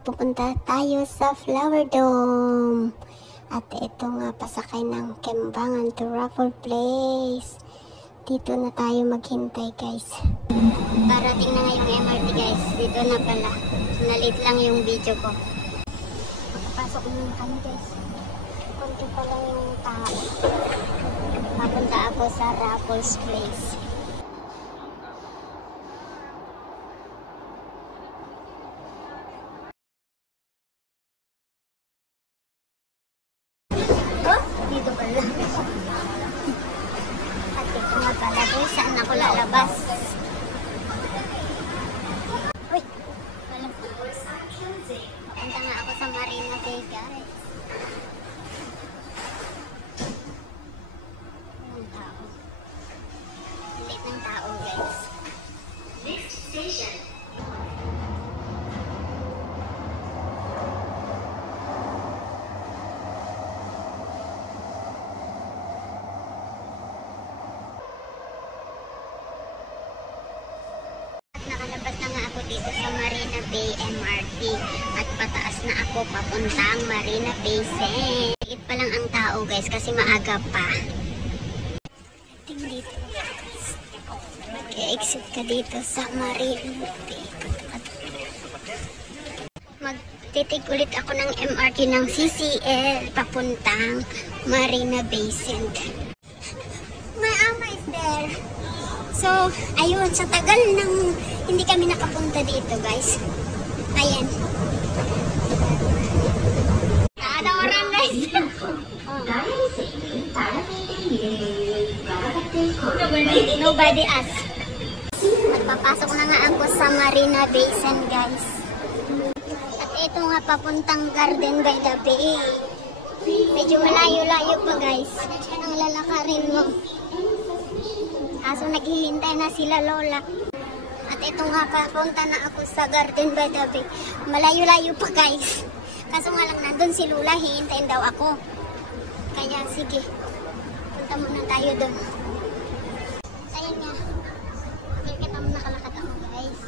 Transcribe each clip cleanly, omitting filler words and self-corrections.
pupunta tayo sa Flower Dome. At ito nga, pasakay ng Kembangan to Raffle Place. Dito na tayo maghintay, guys. Parating na nga yung MRT, guys. Dito na pala. Nalit lang yung video ko. Makapasok na kami, guys. Kunti pa lang yung tao. Papunta ako sa Raffles Place. Dito pala. At ito nga pala, guys, saan ako lalabas? Uy! Walang pupos. Punta nga ako sa Marina Bay, guys. Walang tao. Liit ng tao, guys. Next station. Nakalabas na nga ako dito sa Marina Bay MRT at pataas na ako papuntang Marina Bay Sands. Higit pa lang ang tao, guys, kasi maaga pa. Tingnan dito. Mag-exit ka dito sa Marina Bay. Magtitig ulit ako ng MRT ng CCL papuntang Marina Bay Sands. My ama is there. So, ayun, sa tagal ng hindi kami nakapunta dito, guys. Ayan. Ada orang, guys. Nobody asked. Magpapasok na nga ako sa Marina Bay Sands, guys. At ito nga papuntang Garden by the Bay. Medyo malayo-layo pa, guys. Ang lalakarin mo. Kaso naghihintay na sila lola. At ito nga, papunta na ako sa Garden by the Bay. Malayo-layo pa, guys. Kaso nga lang, nandun si lola, hihintayin daw ako. Kaya sige, punta muna tayo doon. Ayun nga, kita mo nakalakad ako, guys.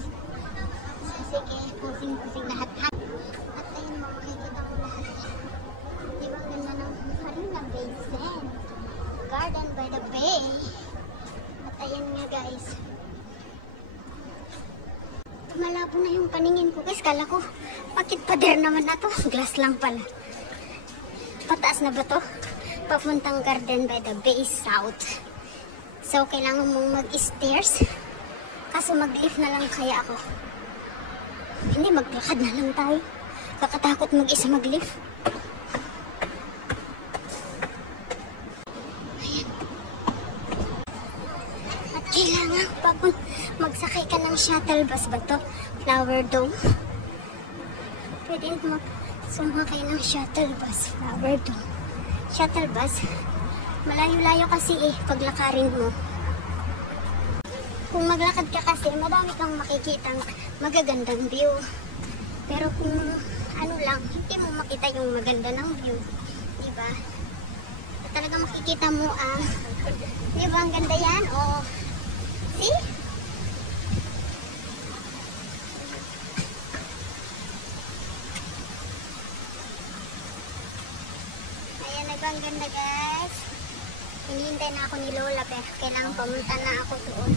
So sige, pusing-pusing lahat. At ayun mo, makikita mo lahat. Di ba ganda ng Marina Bay Sands? Garden by the Bay. Ayan nga, guys. Malabo na yung paningin ko, guys. Kala ko, bakit pader naman na to? Glass lang pala. Pataas na ba to? Papuntang Garden by the Bay South. So, kailangan mong mag-stairs. Kaso mag-lift na lang kaya ako. Hindi, maglakad na lang tayo. Kakatakot mag-isa mag-lift. Kailangan magsakay ka ng shuttle bus ba to? Flower Dome. Pwede mo sumakay ng shuttle bus. Flower Dome. Shuttle bus. Malayo-layo kasi paglakarin mo. Kung maglakad ka kasi, madami kang makikita magagandang view. Pero kung ano lang, hindi mo makita yung maganda ng view. Diba? Talaga makikita mo diba ang ganda yan? O see? Ayan, ang ganda, guys. Hinihintay na ako ni lola, pero kailangan pumunta na ako doon.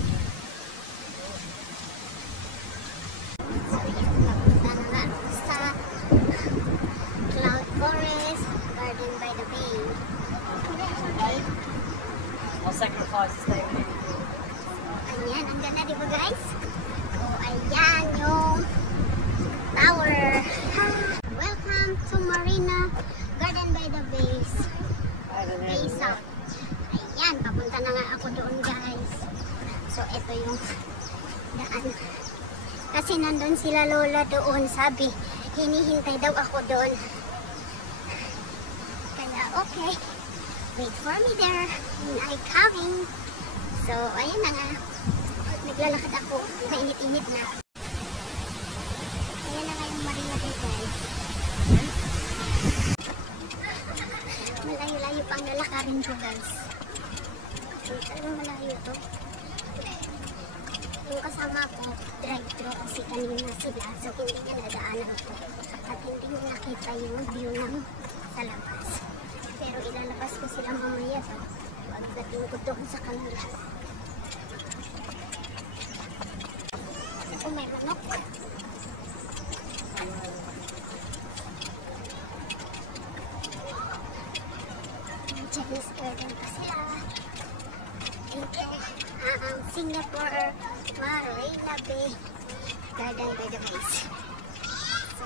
So yan, pumunta na nga ako sa Cloud Forest, Garden by the Bay. Okay. I'll sacrifice stay here. Ayan, ang ganda, diba, guys? So, ayan yung tower. Welcome to Marina Garden by the Bay South. Ayan, papunta na nga ako doon, guys. So, ito yung daan. Kasi nandun sila lola doon. Sabi, hinihintay daw ako doon. Kaya, okay. Wait for me there. And I'm coming. So, ayun na nga. Naglalakad ako. Mainit-init na. Ayan na nga yung Marina Bay, guys. Malayo-layo pang lalakarin ko, guys. So, talagang malayo to. Yung kasama ko, drive-thru kasi kanina sila. So, hindi niya nadaanan ko. at hindi mo nakita yung view ng sa labas. Pero ilalabas ko sila mamaya sa pagdating ko doon sa kanila. Oh, may manok. Chinese garden pa sila. Singapore Marina Bay Garden by the Bays. So,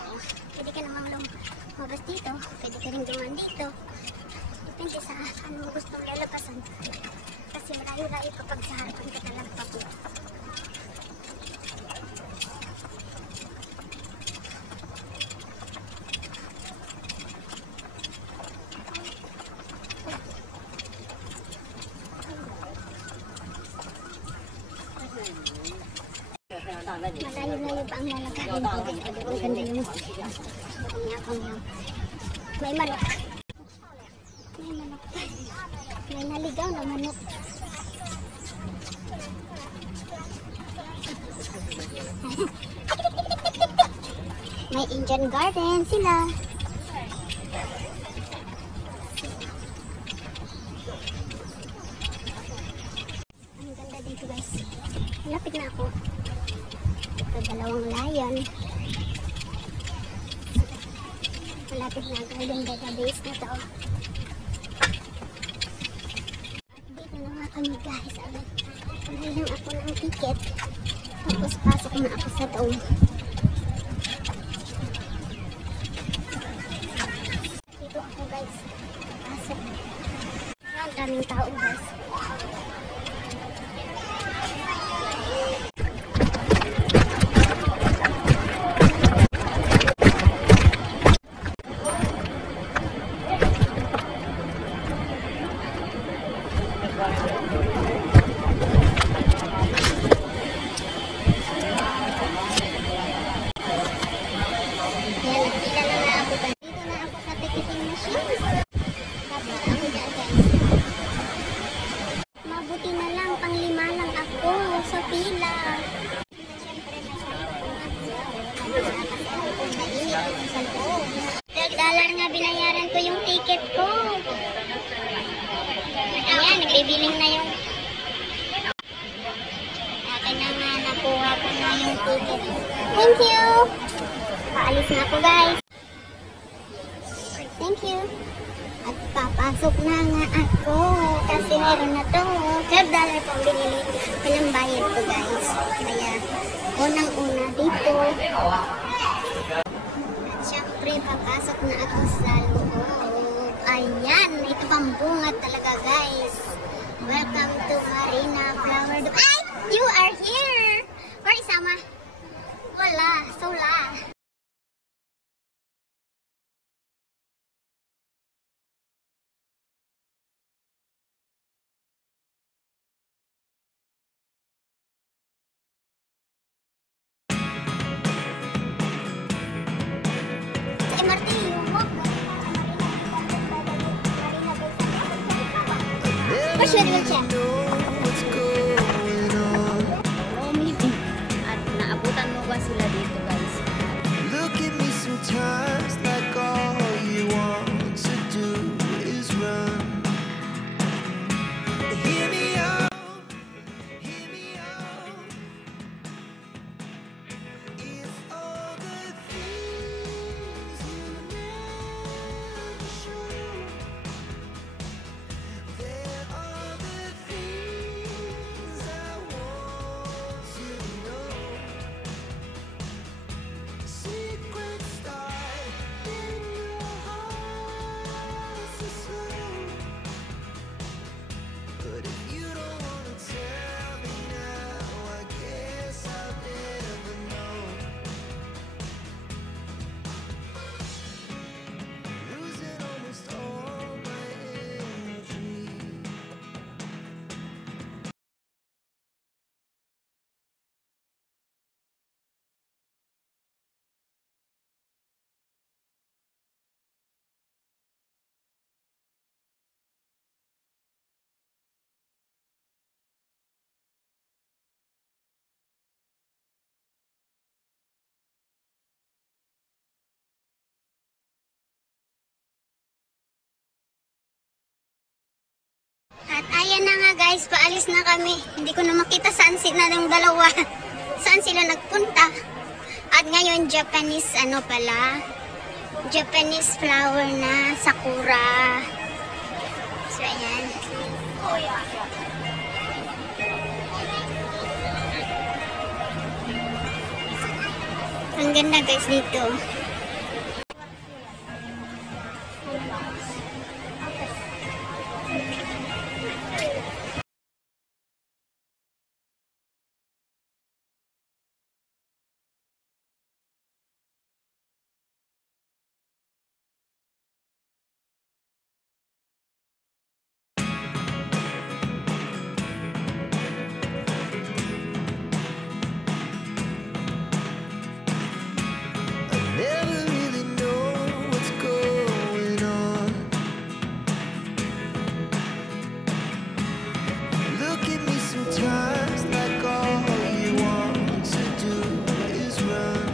pwede ka namang lumabas dito. Pwede ka rin dumaan dito. Depende sa ano mo gustong lalabasan. Kasi malayo-layo kapag sa harapan ka talagpag mo. Malayo-layo pa ang lalakarin ko. Ang ganda yung yakang yan. May manok. May manok. May naligaw na manok. May Indian garden sila. Ang ganda dito guys. Lapit na ako. Ito dalawang lion. Malapit na garden by the base na to. At dito na nga kami guys. Pagay lang ako ng ticket. Tapos pasok na ako sa dome. Dito ako guys. Pasok. Ang daming tao guys. Mabuti na lang, pang-5 lang ako sa pila. $12 nga binayaran ko yung ticket ko. Ayan, nagbibiling na yung akin na nga, nakuha ko na yung ticket. Thank you! Paalis na ako guys. Thank you. At papasok na nga ako kasi meron na to. $12 pang binili. Walang bayad ko guys. Kaya unang-una dito. At syempre papasok na ako sa loob. Ayan, ito pang bunga talaga guys. Welcome to Marina Flower Dome. Ay! You are here! Where is Ama? Wala. Sola. Push your wheelchair. At naabutan mo ba sila dito guys? Look at me sometimes like all you want to do is run. Hear me out, hear me out. If all the things you never show, there are the things guys, paalis na kami. Hindi ko na makita saan sila ng dalawa. Saan sila nagpunta. At ngayon, Japanese Japanese flower na sakura. So, ayan. Oh, yeah. Ang ganda guys dito. Never really know what's going on. Look at me sometimes like all you want to do is run.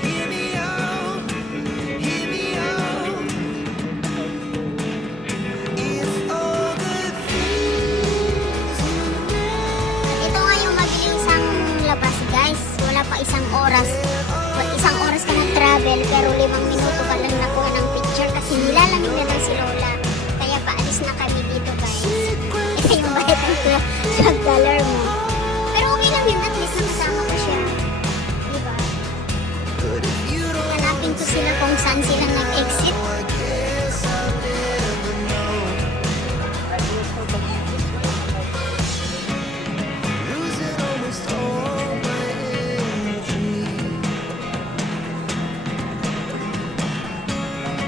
Hear me out, hear me out. It's all the things you know. Ito nga yung mabilisang labas guys. Wala pa isang oras. Isang oras ka na-travel pero 5 minuto ka lang nakuha ng picture kasi nilalamig na lang si Lola. Kaya paalis na kami dito guys. Ito yung bayad ng $12 mo. Pero okay lang yun, at least nakasama ko siya. Diba? But if you don't Hanapin ko sila kung saan sila nag-exit. know, I guess I'll never know. Losing almost all my energy.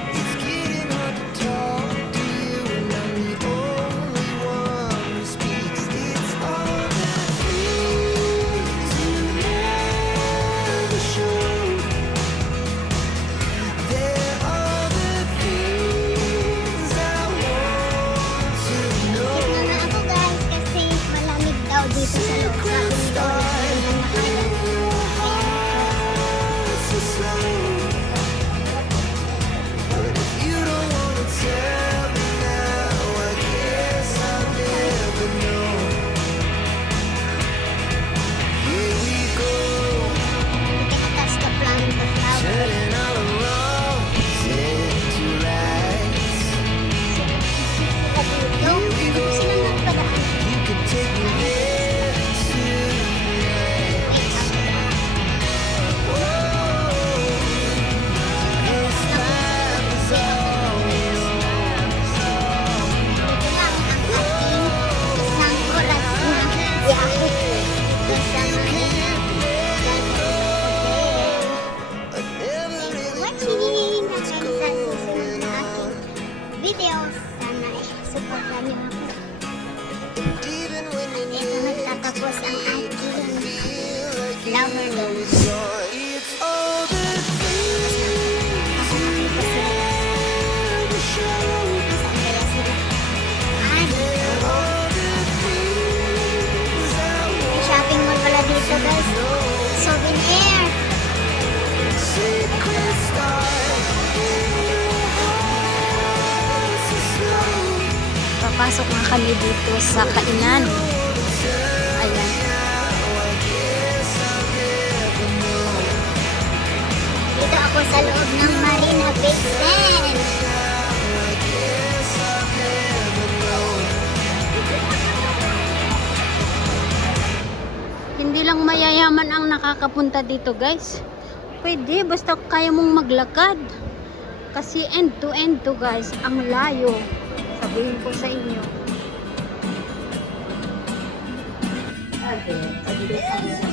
It's getting hard to talk to you, and I'm the only one who speaks. It's all the things you never showed. They're all the things I want to know. Tignan na ako guys kasi malamig daw dito sa loob. Sabi ni Lola, hindi na makaya. So slow. But if you don't wanna tell me now, I guess I'll never know. Here we go, That's the plan of the flower. turning all around into lights. Dito sila nagpadaan. You can take me there tonight. Whoa, this life is all Ito lang ang ating isang oras na biyahe. I never really Watching! Hanggang sa susunod na aking videos. Sana support niyo ako. even when you Ito nagtatapos ang aking feel like flower dome. it's all the things Kasama ko sila. you show. Saan kaya sila? Ay, All the things I may shopping mall pala dito guys. Souvenir. secret stars so slow. Papasok na kami dito sa kainan. Ayan. Dito ako sa loob ng Marina Bay Sands. Hindi lang mayayaman ang nakakapunta dito guys. Pwede basta kaya mong maglakad. Kasi end to end to guys. Ang layo. Sabihin ko sa inyo. Okay.